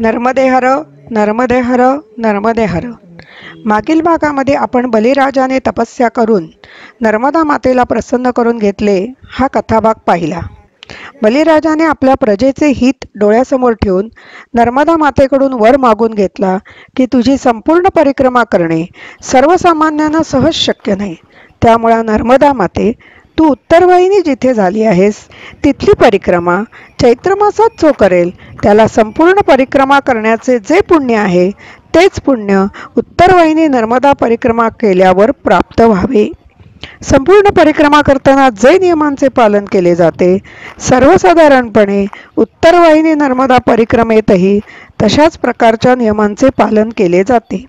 नर्मदे हर, नर्मदे हर, नर्मदे हर. मागील भागामध्ये आपण बलिराजाने तपस्या करून नर्मदा मातेला प्रसन्न करून घेतले हा कथाभाग पाहिला. बलिराजाने आपल्या प्रजेचे हित डोळ्यासमोर ठेवून नर्मदा मातेकडून वर मागून घेतला की तुझी संपूर्ण परिक्रमा करणे सर्वसामान्यांना सहज शक्य नाही. त्यामुळे नर्मदा माते, तू उत्तरवाहिनी जिथे झाली आहेस तिथली परिक्रमा चैत्र मासात जो करेल त्याला संपूर्ण परिक्रमा करण्याचे जे पुण्य आहे तेच पुण्य उत्तरवाहिनी नर्मदा परिक्रमा केल्यावर प्राप्त व्हावे. संपूर्ण परिक्रमा करताना जे नियमांचे पालन केले जाते सर्वसाधारणपणे उत्तरवाहिनी नर्मदा परिक्रमेतही तशाच प्रकारच्या नियमांचे पालन केले जाते.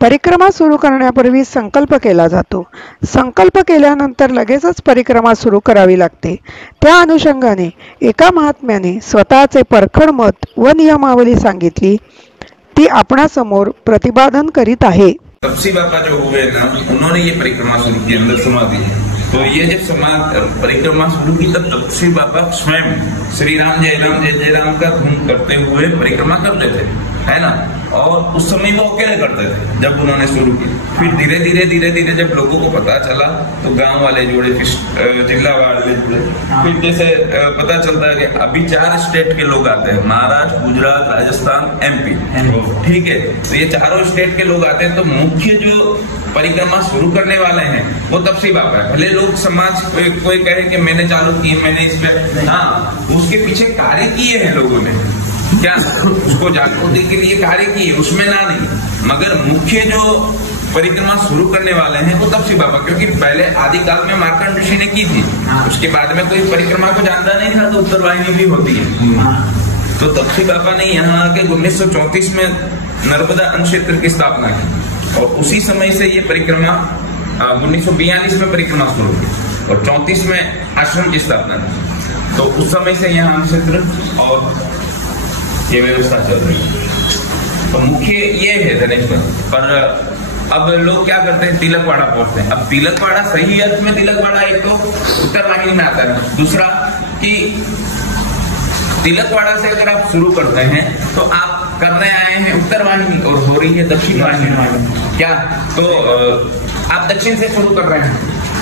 परिक्रमा सुरू करण्यापूर्वी संकल्प केला जातो. संकल्प केल्यानंतर लगेचच परिक्रमा सुरू करावी लागते. त्या अनुषंगाने एका महात्म्याने स्वतःचे परखड मत व नियमावली सांगितली, ती आपणासमोर प्रतिपादन करीत आहे. तपसी बाबा जो हुए ना, उन्होंने ये परिक्रमा शुरू की, अंदर समाधि है. तो ये जब परिक्रमा शुरू की तब तपसी बाबा स्वयं श्री राम जय राम का धूम करते हुए परिक्रमा करते थे, है ना. और उस समय वो अकेले करते थे जब उन्होंने शुरू की. फिर धीरे धीरे जब लोगों को पता चला तो गांव वाले जुड़े, फिर जिला वाले जुड़े. फिर जैसे पता चलता है कि अभी 4 स्टेट के लोग आते हैं, महाराष्ट्र, गुजरात, राजस्थान, MP. ठीक है, तो ये चारों स्टेट के लोग आते हैं. तो मुख्य जो परिक्रमा शुरू करने वाले हैं वो तपसी बाबा है. भले लोग समाज कोई कहे कि मैंने चालू की, मैंने इसमें, हाँ, उसके पीछे कार्य किए हैं लोगों ने, क्या उसको जागृति के लिए कार्य किए, उसमें ना नहीं. मगर मुख्य जो परिक्रमा शुरू करने वाले हैं वो तपसी बाबा, क्योंकि पहले आदिकाल में मार्कंड ऋषि ने की थी. उसके बाद में कोई परिक्रमा को जानता नहीं था, तो उत्तरवाहिनी भी होती है. तो तपसी बाबा ने यहाँ आके 1934 में नर्मदा अनुक्षेत्र की स्थापना की और उसी समय से ये परिक्रमा 1942 में परिक्रमा शुरू हुई और 34 में आश्रम की स्थापना की. तो उस समय से यहाँ अनुक्षेत्र और ये व्यवस्था चल रही है. तो मुख्य ये है धनेश्वर. पर अब लोग क्या करते हैं, तिलकवाड़ा पहुंचते हैं. अब तिलकवाड़ा सही अर्थ में तिलकवाड़ा एक तो उत्तरवाहिनी में आता है, दूसरा कि तिलकवाड़ा से अगर आप शुरू करते हैं तो आप करने आए हैं उत्तरवाहिनी और हो रही है दक्षिण वाहिनी. क्या तो आप दक्षिण से शुरू कर रहे हैं,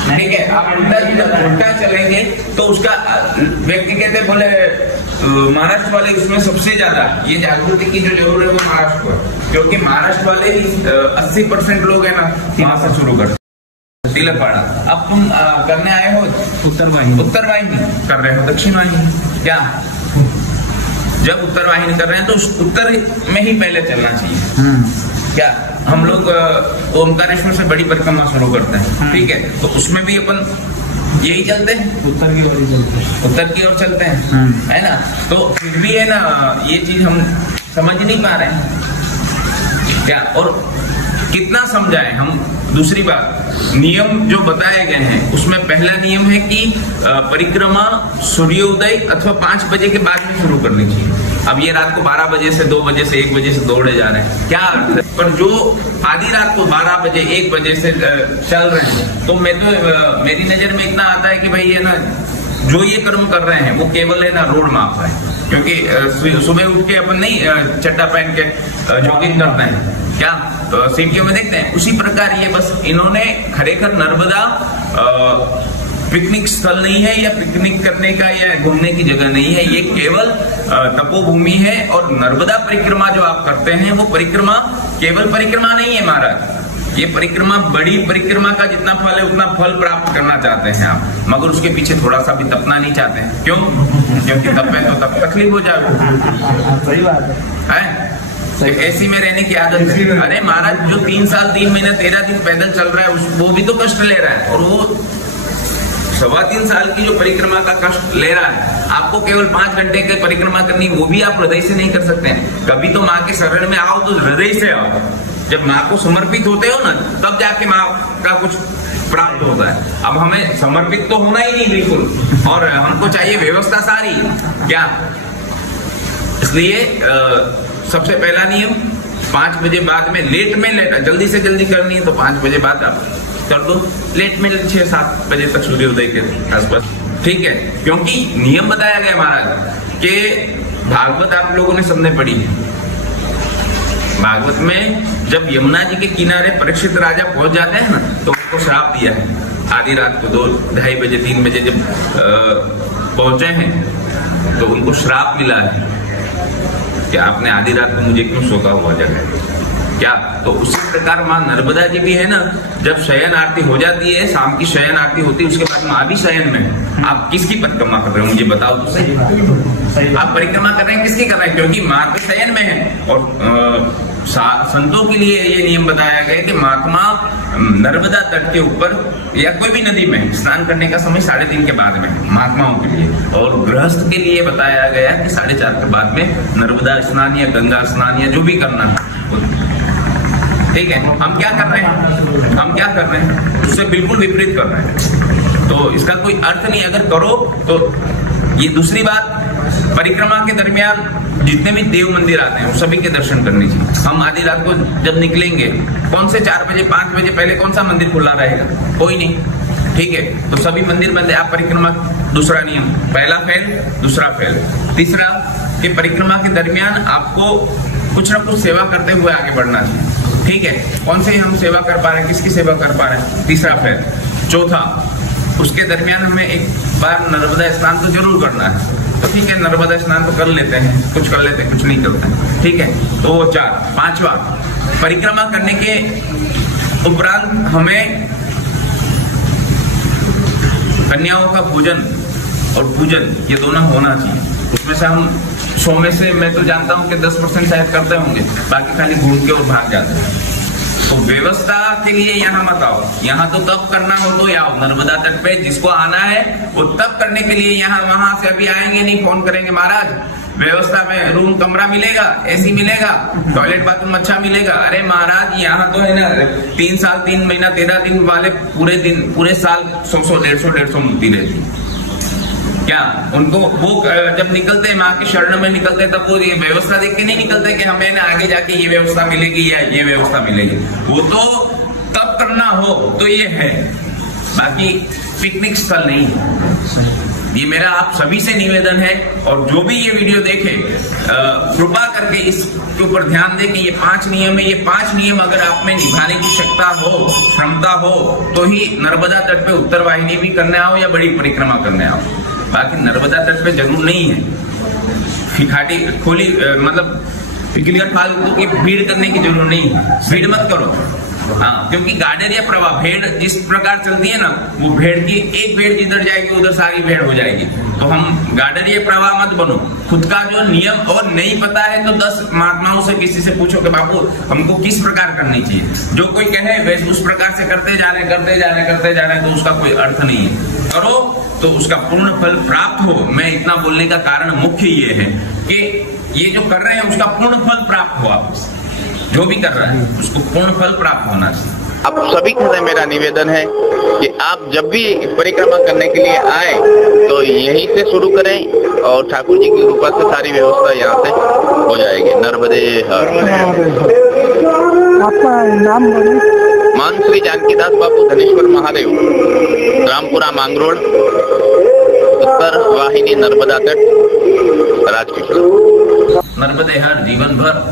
ठीक है. आप उल्टा चलेंगे तो उसका व्यक्ति कहते बोले महाराष्ट्र वाले उसमें सबसे ज्यादा ये जागृति की जो जरूरत है वो महाराष्ट्र को है, क्योंकि महाराष्ट्र वाले ही 80% लोग है ना वहां से शुरू करते. तिलकवाड़ा अब तुम करने आए हो उत्तरवाहिनी कर रहे हो दक्षिण वाहिनी. क्या जब उत्तरवाहिनी कर रहे हैं तो उत्तर में ही पहले चलना चाहिए. क्या हम लोग ओमकारेश्वर से बड़ी परिक्रमा शुरू करते हैं, ठीक है. तो उसमें भी अपन यही चलते हैं, उत्तर की ओर चलते हैं, है ना. तो फिर भी है ना ये चीज हम समझ नहीं पा रहे हैं. क्या और कितना समझाएं हम. दूसरी बात, नियम जो बताए गए हैं उसमें पहला नियम है कि परिक्रमा सूर्योदय अथवा 5 बजे के बाद में शुरू करनी चाहिए. अब ये रात को 12 बजे से 2 बजे से 1 बजे से दौड़े जा रहे हैं, क्या अर्थ है. पर जो आधी रात को 12 बजे 1 बजे से चल रहे हैं तो मेरी नजर में इतना आता है कि भाई है ना जो ये कर्म कर रहे हैं वो केवल है ना रोड माप है. क्योंकि सुबह उठ के अपन नहीं चड्डा पहन के जॉगिंग करते हैं, क्या तो सिटियों में देखते हैं. उसी प्रकार ये बस इन्होंने खरेखर नर्मदा पिकनिक स्थल नहीं है या पिकनिक करने का या घूमने की जगह नहीं है. ये केवल तपोभूमि है. और नर्मदा परिक्रमा जो आप करते हैं वो परिक्रमा केवल परिक्रमा नहीं है महाराज. ये परिक्रमा बड़ी परिक्रमा का जितना फल है उतना फल प्राप्त करना चाहते हैं आप, मगर उसके पीछे थोड़ा सा भी तपना नहीं चाहते हैं. क्यों? क्योंकि तपे तो तब तकलीफ हो जाएगी. सही बात है. ऐसी में रहने की आदत है. अरे महाराज जो 3 साल 3 महीने 13 दिन पैदल चल रहा है वो भी तो कष्ट ले रहा है. और वो 3.25 साल की जो परिक्रमा का कष्ट ले रहा है, आपको केवल 5 घंटे की परिक्रमा करनी, वो भी आप हृदय से नहीं कर सकते हैं. कभी तो माँ के शरण में आओ तो हृदय से आओ. जब माँ को समर्पित होते हो ना तब जाके माँ का कुछ प्राप्त होता है. अब हमें समर्पित तो होना ही नहीं बिल्कुल, और हमको चाहिए व्यवस्था सारी. क्या इसलिए सबसे पहला नियम 5 बजे बाद में लेट जल्दी से जल्दी करनी है तो 5 बजे बाद आप कर दो. लेट में 6-7 बजे तक सूर्योदय के आसपास, ठीक है. क्योंकि नियम बताया गया महाराज कि भागवत आप लोगों ने सबने पढ़ी है। भागवत में जब यमुना जी के किनारे परीक्षित राजा पहुंच जाते हैं ना, तो उसको श्राप दिया है। आधी रात को 2, 2:30 बजे 3 बजे जब पहुंचे हैं तो उनको श्राप मिला है कि आपने आधी रात को मुझे क्यों सोता हुआ जगाया। क्या तो उसी प्रकार माँ नर्मदा जी भी है ना, जब शयन आरती हो जाती है, शाम की शयन आरती होती है, उसके बाद माँ भी शयन में। आप किसकी परिक्रमा कर रहे हो मुझे बताओ तो सही। आप परिक्रमा कर रहे हैं किसकी कर रहे हैं? क्योंकि माँ तो शयन में है। और संतों के लिए ये नियम बताया गया कि महात्मा नर्मदा तट के ऊपर या कोई भी नदी में स्नान करने का समय 3:30 के बाद में महात्माओं के लिए, और गृहस्थ के लिए बताया गया कि 4:30 के बाद में नर्मदा स्नान या गंगा स्नान या जो भी करना है। ठीक है, हम क्या कर रहे हैं उससे बिल्कुल विपरीत कर रहे हैं। तो इसका कोई अर्थ नहीं। अगर करो तो ये दूसरी बात, परिक्रमा के दरमियान जितने भी देव मंदिर आते हैं वो सभी के दर्शन करने चाहिए। हम आधी रात को जब निकलेंगे, कौन से 4 बजे 5 बजे पहले कौन सा मंदिर खुला रहेगा? कोई नहीं। ठीक है, तो सभी मंदिर बंद है। आप परिक्रमा, दूसरा नियम, पहला फेल, दूसरा फेल। तीसरा कि परिक्रमा के दरमियान आपको कुछ ना कुछ सेवा करते हुए आगे बढ़ना चाहिए। ठीक है, कौन से हम सेवा कर पा रहे हैं, किसकी सेवा कर पा रहे हैं? तीसरा फेल। चौथा, उसके दरमियान हमें एक बार नर्मदा स्नान तो जरूर करना है। तो ठीक है, नर्मदा स्नान तो कर लेते हैं, कुछ कर लेते हैं, कुछ नहीं करते हैं। ठीक है, तो वो 4। पांचवा, परिक्रमा करने के उपरांत हमें कन्याओं का पूजन और पूजन ये दोनों होना चाहिए। उसमें से हम 100 में से मैं तो जानता हूँ कि 10% शायद करते होंगे, बाकी खाली घूम के और भाग जाते हैं। तो व्यवस्था के लिए यहाँ मत आओ। यहाँ तो तब करना हो तो आओ नर्मदा तट पे, जिसको आना है वो तब करने के लिए यहाँ वहां से अभी आएंगे नहीं, फोन करेंगे महाराज व्यवस्था में रूम कमरा मिलेगा, एसी मिलेगा, टॉयलेट बाथरूम अच्छा मिलेगा। अरे महाराज यहाँ तो है ना 3 साल 3 महीना 13 दिन वाले पूरे साल 100 150 मूर्ति रहती। क्या उनको वो जब निकलते हैं माँ के शरण में निकलते हैं, तब वो ये व्यवस्था देख के नहीं निकलते कि हमें ना आगे जाके ये व्यवस्था मिलेगी या ये व्यवस्था मिलेगी। वो तो तब करना हो तो ये है, बाकी पिकनिक स्थल नहीं है। ये मेरा आप सभी से निवेदन है, और जो भी ये वीडियो देखे कृपा करके इसके ऊपर ध्यान दे कि ये 5 नियम है। ये 5 नियम अगर आप में निभाने की क्षमता हो, क्षमता हो, तो ही नर्मदा तट पे उत्तर वाहिनी भी करने आओ या बड़ी परिक्रमा करने आओ। बाकी नर्मदा तट पे जरूर नहीं है फिखाटी खोली मतलब क्लियर फालतू की भीड़ करने की जरूरत नहीं है। भीड़ मत करो। हाँ, क्योंकि गाडरिया प्रवाह भेड़ जिस प्रकार चलती है ना, वो भेड़ की एक भेड़ जिधर जाएगी उधर सारी भेड़ हो जाएगी। तो हम गाडरिया प्रवाह मत बनो। खुद का जो नियम और नहीं पता है तो 10 महात्माओं से किसी से पूछो कि बापू हमको किस प्रकार करनी चाहिए। जो कोई कहे वैसे उस प्रकार से करते जा रहे तो उसका कोई अर्थ नहीं है। करो तो उसका पूर्ण फल प्राप्त हो। मैं इतना बोलने का कारण मुख्य ये है कि ये जो कर रहे हैं उसका पूर्ण फल प्राप्त हो। आप जो भी कर रहा है उसको पूर्ण फल प्राप्त होना चाहिए। अब सभी से मेरा निवेदन है कि आप जब भी परिक्रमा करने के लिए आए तो यहीं से शुरू करें, और ठाकुर जी की कृपा से सारी व्यवस्था यहाँ से हो जाएगी। नर्मदे हर। आपका नाम बोलिए। मान श्री जानकीदास बापू धनेश्वर महादेव, रामपुरा मांगरोड, उत्तर वाहिनी नर्मदा तट, राजकिशोर। नर्मदे हर जीवन भर।